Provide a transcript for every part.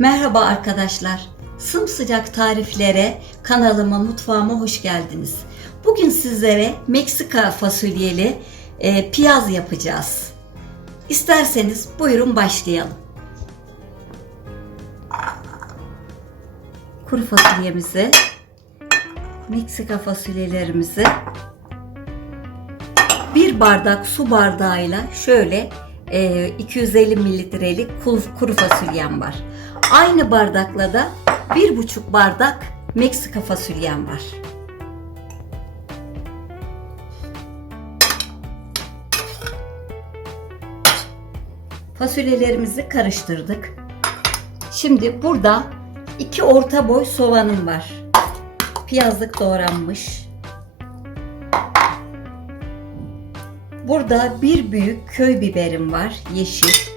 Merhaba arkadaşlar. Sımsıcak tariflere, kanalıma, mutfağıma hoş geldiniz. Bugün sizlere Meksika fasulyeli piyaz yapacağız. İsterseniz buyurun başlayalım. Kuru fasulyemizi, Meksika fasulyelerimizi bir bardak su bardağıyla şöyle 250 mililitrelik kuru fasulyem var. Aynı bardakla da 1,5 bardak Meksika fasulyem var. Fasulyelerimizi karıştırdık. Şimdi burada 2 orta boy soğanım var. Piyazlık doğranmış. Burada bir büyük köy biberim var, yeşil.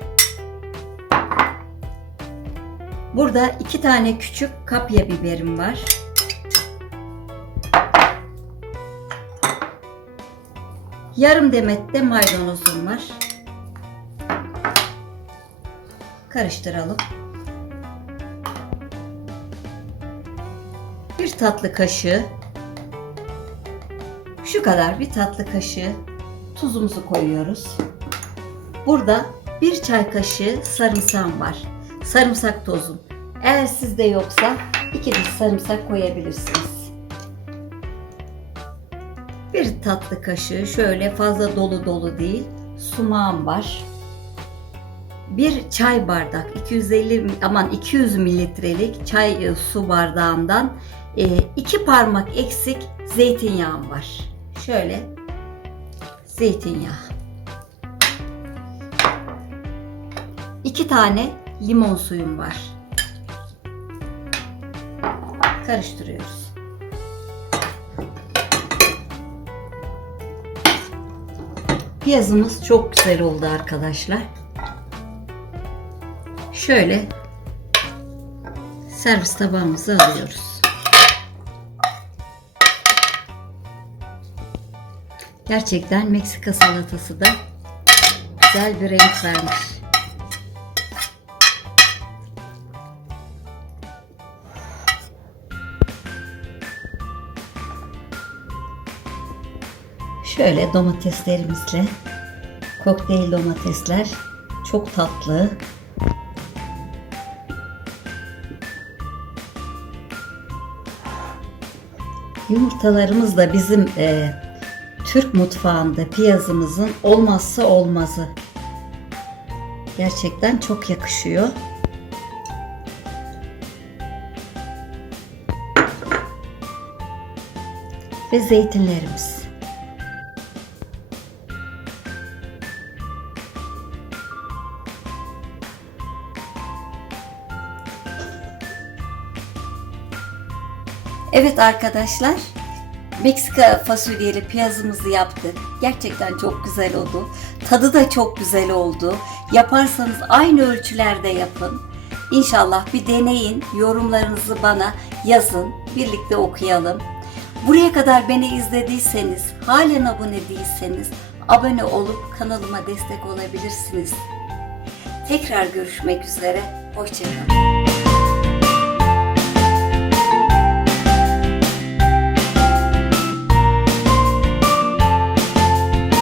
Burada 2 tane küçük kapya biberim var. Yarım demet de maydanozum var. Karıştıralım. 1 tatlı kaşığı, şu kadar bir tatlı kaşığı tuzumuzu koyuyoruz. Burada 1 çay kaşığı sarımsağım var. Sarımsak tozum. Eğer sizde yoksa 2 diş sarımsak koyabilirsiniz. 1 tatlı kaşığı, şöyle fazla dolu dolu değil, sumağım var. 1 çay bardak 200 mililitrelik çay su bardağından 2 parmak eksik zeytinyağım var. Şöyle zeytinyağı. 2 tane limon suyum var. Karıştırıyoruz. Piyazımız çok güzel oldu arkadaşlar. Şöyle servis tabağımıza alıyoruz. Gerçekten Meksika salatası da güzel bir renk vermiş. Şöyle domateslerimizle, kokteyl domatesler çok tatlı. Yumurtalarımız da bizim Türk mutfağında piyazımızın olmazsa olmazı. Gerçekten çok yakışıyor. Ve zeytinlerimiz. Evet arkadaşlar, Meksika fasulyeli piyazımızı yaptık. Gerçekten çok güzel oldu. Tadı da çok güzel oldu. Yaparsanız aynı ölçülerde yapın. İnşallah bir deneyin. Yorumlarınızı bana yazın. Birlikte okuyalım. Buraya kadar beni izlediyseniz, halen abone değilseniz abone olup kanalıma destek olabilirsiniz. Tekrar görüşmek üzere. Hoşça kalın.